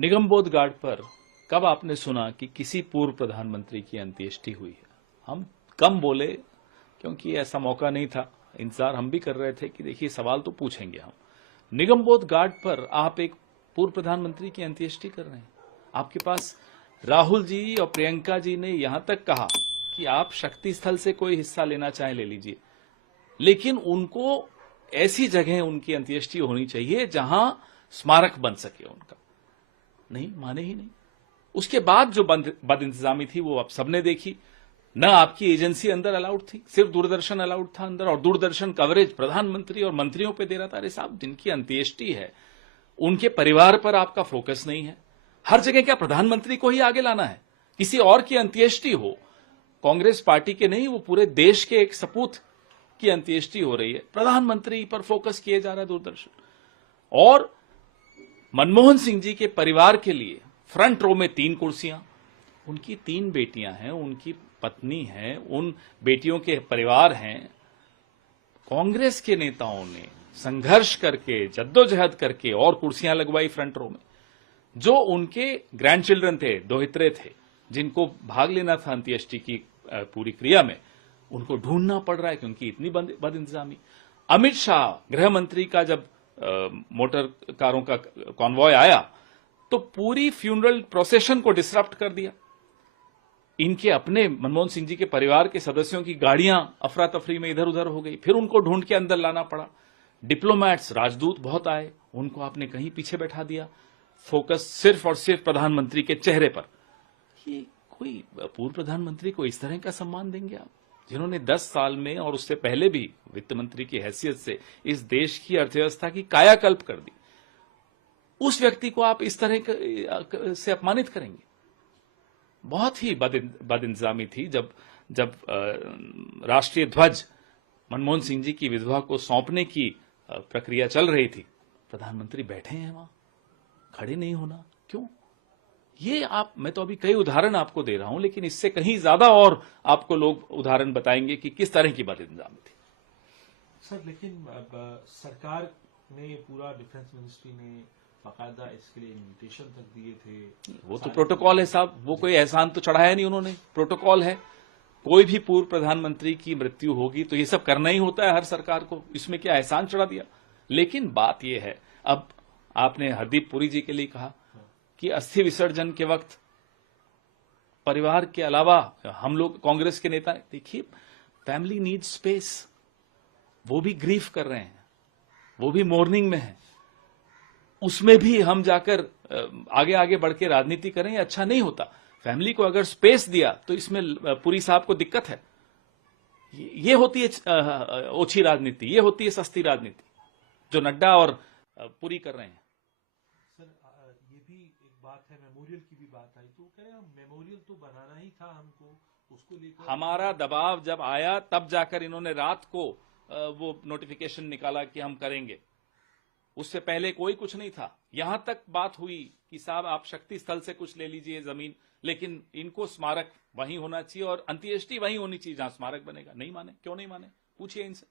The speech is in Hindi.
निगमबोध घाट पर कब आपने सुना कि किसी पूर्व प्रधानमंत्री की अंत्येष्टि हुई है? हम कम बोले क्योंकि ऐसा मौका नहीं था। इंतजार हम भी कर रहे थे कि देखिए सवाल तो पूछेंगे हम। निगमबोध घाट पर आप एक पूर्व प्रधानमंत्री की अंत्येष्टि कर रहे हैं। आपके पास राहुल जी और प्रियंका जी ने यहां तक कहा कि आप शक्ति स्थल से कोई हिस्सा लेना चाहें ले लीजिए, लेकिन उनको ऐसी जगह उनकी अंत्येष्टि होनी चाहिए जहां स्मारक बन सके उनका। नहीं माने ही नहीं। उसके बाद जो बदइंतजामी थी वो आप सबने देखी। न आपकी एजेंसी अंदर अलाउड थी, सिर्फ दूरदर्शन अलाउड था अंदर, और दूरदर्शन कवरेज प्रधानमंत्री और मंत्रियों पे दे रहा था। अरे साहब, जिनकी अंत्येष्टि है उनके परिवार पर आपका फोकस नहीं है। हर जगह क्या प्रधानमंत्री को ही आगे लाना है? किसी और की अंत्येष्टि हो, कांग्रेस पार्टी के नहीं, वो पूरे देश के एक सपूत की अंत्येष्टि हो रही है, प्रधानमंत्री पर फोकस किए जा रहा है दूरदर्शन। और मनमोहन सिंह जी के परिवार के लिए फ्रंट रो में 3 कुर्सियां, उनकी 3 बेटियां हैं, उनकी पत्नी है, उन बेटियों के परिवार हैं। कांग्रेस के नेताओं ने संघर्ष करके, जद्दोजहद करके और कुर्सियां लगवाई फ्रंट रो में। जो उनके ग्रैंड चिल्ड्रन थे, दोहित्रे थे, जिनको भाग लेना था अंत्येष्टि की पूरी क्रिया में, उनको ढूंढना पड़ रहा है क्योंकि इतनी बदइंतजामी। अमित शाह गृह मंत्री का जब मोटर कारों का कॉन्वॉय आया तो पूरी फ्यूनरल प्रोसेशन को डिसरप्ट कर दिया। इनके अपने मनमोहन सिंह जी के परिवार के सदस्यों की गाड़ियां अफरा तफरी में इधर उधर हो गई, फिर उनको ढूंढ के अंदर लाना पड़ा। डिप्लोमैट्स, राजदूत बहुत आए, उनको आपने कहीं पीछे बैठा दिया। फोकस सिर्फ और सिर्फ प्रधानमंत्री के चेहरे पर। ये कोई पूर्व प्रधानमंत्री को इस तरह का सम्मान देंगे आप, जिन्होंने 10 साल में और उससे पहले भी वित्त मंत्री की हैसियत से इस देश की अर्थव्यवस्था की कायाकल्प कर दी? उस व्यक्ति को आप इस तरह से अपमानित करेंगे? बहुत ही बदइंतजामी थी। जब राष्ट्रीय ध्वज मनमोहन सिंह जी की विधवा को सौंपने की प्रक्रिया चल रही थी, प्रधानमंत्री बैठे हैं वहां, खड़े नहीं होना क्यों? ये मैं तो अभी कई उदाहरण आपको दे रहा हूं, लेकिन इससे कहीं ज्यादा और आपको लोग उदाहरण बताएंगे कि किस तरह की बदइंतजामी थी। सर, लेकिन सरकार ने, पूरा डिफेंस मिनिस्ट्री ने बाकायदा इसके लिए इन्विटेशन तक दिए थे। वो तो प्रोटोकॉल है साहब, वो कोई एहसान तो चढ़ाया नहीं उन्होंने, प्रोटोकॉल है। कोई भी पूर्व प्रधानमंत्री की मृत्यु होगी तो ये सब करना ही होता है हर सरकार को, इसमें क्या एहसान चढ़ा दिया? लेकिन बात यह है, अब आपने हरदीप पुरी जी के लिए कहा कि अस्थि विसर्जन के वक्त परिवार के अलावा हम लोग कांग्रेस के नेता, देखिए फैमिली नीड्स स्पेस, वो भी ग्रीफ कर रहे हैं, वो भी मोर्निंग में है, उसमें भी हम जाकर आगे आगे बढ़ के राजनीति करें, अच्छा नहीं होता। फैमिली को अगर स्पेस दिया तो इसमें पुरी साहब को दिक्कत है। ये होती है ओछी राजनीति, ये होती है सस्ती राजनीति जो नड्डा और पुरी कर रहे हैं। ये भी एक बात है, मेमोरियल की भी बात आई, तो कह रहे हैं मेमोरियल तो बनाना ही था हमको, उसको लेकर हमारा दबाव जब आया तब जाकर इन्होंने रात को वो नोटिफिकेशन निकाला कि हम करेंगे। उससे पहले कोई कुछ नहीं था। यहां तक बात हुई कि साहब आप शक्ति स्थल से कुछ ले लीजिए जमीन, लेकिन इनको स्मारक वहीं होना चाहिए और अंत्येष्टि वहीं होनी चाहिए जहां स्मारक बनेगा। नहीं माने, क्यों नहीं माने? पूछिए इनसे।